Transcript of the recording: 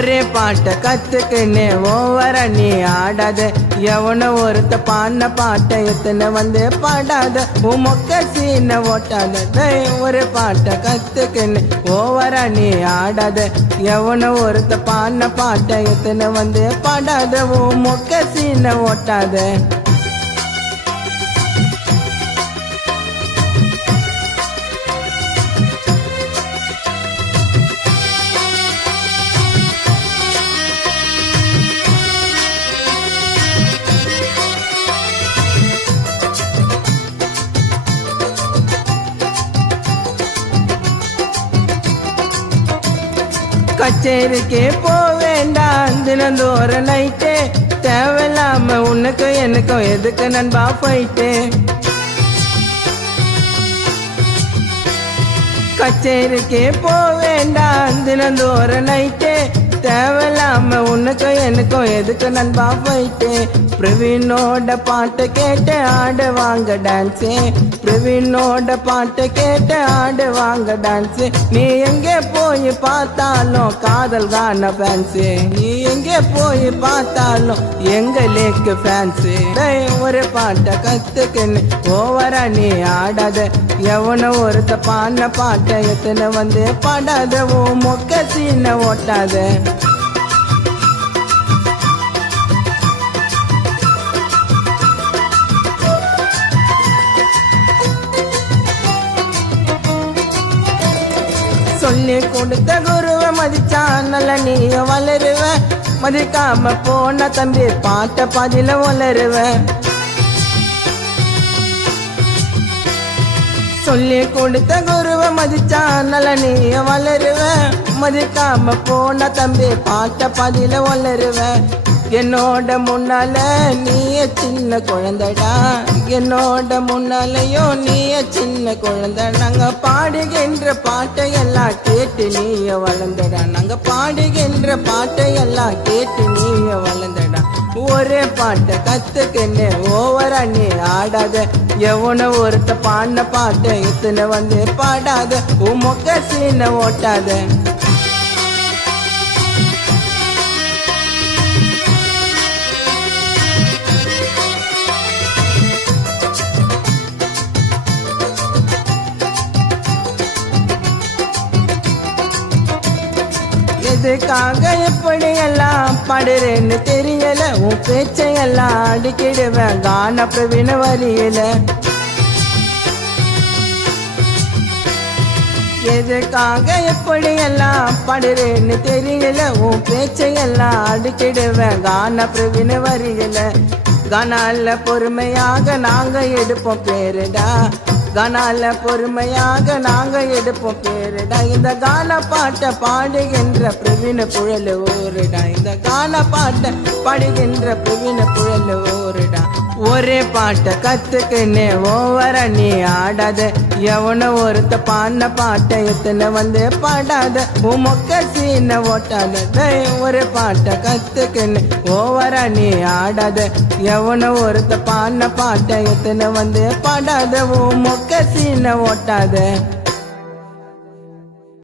ஒரே பாட்டை கத்துக்குன்னு ஓவர நீ ஆடாத எவனோ ஒருத்த பாடின பாட்டை எத்தனை வந்து பாடாத உன் மொக்க சீனை ஓட்டாத ஒரு பாட்டை கத்துக்குன்னு ஓவர நீ ஆடாத எவனோ ஒருத்த பாடின பாட்டை எத்தனை வந்து பாடாத உன் மொக்க சீனை ஓட்டாத கச்சேரிக்கே போவேண்டாம் தினந்தோறும் நைட்டே தேவையில்லாம உனக்கும் எனக்கும் எதுக்கு நண்பா போயிட்டு கச்சேரிக்கே போவேண்டாம் தினந்தோறும் நைட்டே தேவையில்லாம உனக்கும் எனக்கும் எதுக்கு நண்பா போயிட்டு பிரவீனோட பாட்டை கேட்டு ஆடுவாங்க டான்ஸு பிரவீனோட பாட்டை கேட்டு ஆடுவாங்க டான்ஸு நீ எங்கே போய் பார்த்தாலும் காதல் கான ஃபேன்ஸு நீ எங்கே போய் பார்த்தாலும் எங்களுக்கு ஃபேன்ஸு ஒரு பாட்டை கத்துக்குன்னு ஓவரா நீ ஆடாத எவனோ ஒருத்த பாடின பாட்டை எத்தனை வந்து பாடாத ஓ மொக்க சீனை ஓட்டாத சொல்லி கொடுத்த குருவை மதிச்சா நல்ல நீ வளருவ மதிக்காம போன தம்பி பாட்ட பதில வளருவ சொல்லி கொடுத்த குருவை மதிச்சா நல்ல நீ வளருவ மதிக்காம போன தம்பி பாட்ட பதில வளருவ என்னோட முன்னால நீய சின்ன குழந்தைடா என்னோட முன்னாலையோ நீய சின்ன குழந்தை நாங்க பாடுகின்ற பாட்டை எல்லாம் கேட்டு நீய வளர்ந்தடா நாங்க பாடுகின்ற பாட்டை எல்லாம் கேட்டு நீய வளர்ந்தடா ஒரே பாட்டை கத்துக்குன்னு ஓவரா நீ ஆடாத எவனோ ஒருத்த பாடின பாட்டை இத்தனை வந்து பாடாத உன் மொக்க சீனை ஓட்டாத எதுக்காக எப்படி எல்லாம் பாடுறேன்னு தெரியல உன் பேச்சையெல்லாம் அடிக்கிடுவேன் கான பிரவீன வரியில எதுக்காக எப்படி எல்லாம் பாடுறேன்னு தெரியல உன் பேச்சையெல்லாம் அடிக்கிடுவேன் கான பிரவீன வரியில கானால பொறுமையாக நாங்க எடுப்போம் பேருடா கானால பொறுமையாக நாங்க எடுப்போம் பேருடா இந்த கான பாட்டை பாடுகின்ற பிரவீன புழல் ஊருடா இந்த கான பாட்டை பாடுகின்ற பிரவீன புழல் ஊருடா ஒரே பாட்டை கத்துக்குன்னு ஓவர நீ ஆடாத எவனோ ஒருத்த பாடின பாட்டை எத்தனை வந்து பாடாத உன் மொக்க சீனை ஓட்டாத ஒரு பாட்டை கத்துக்குன்னு ஓவர நீ ஆடாத எவனோ ஒருத்த பாடின பாட்டை எத்தனை வந்து பாடாத உன் மொக்க சீனை ஓட்டாத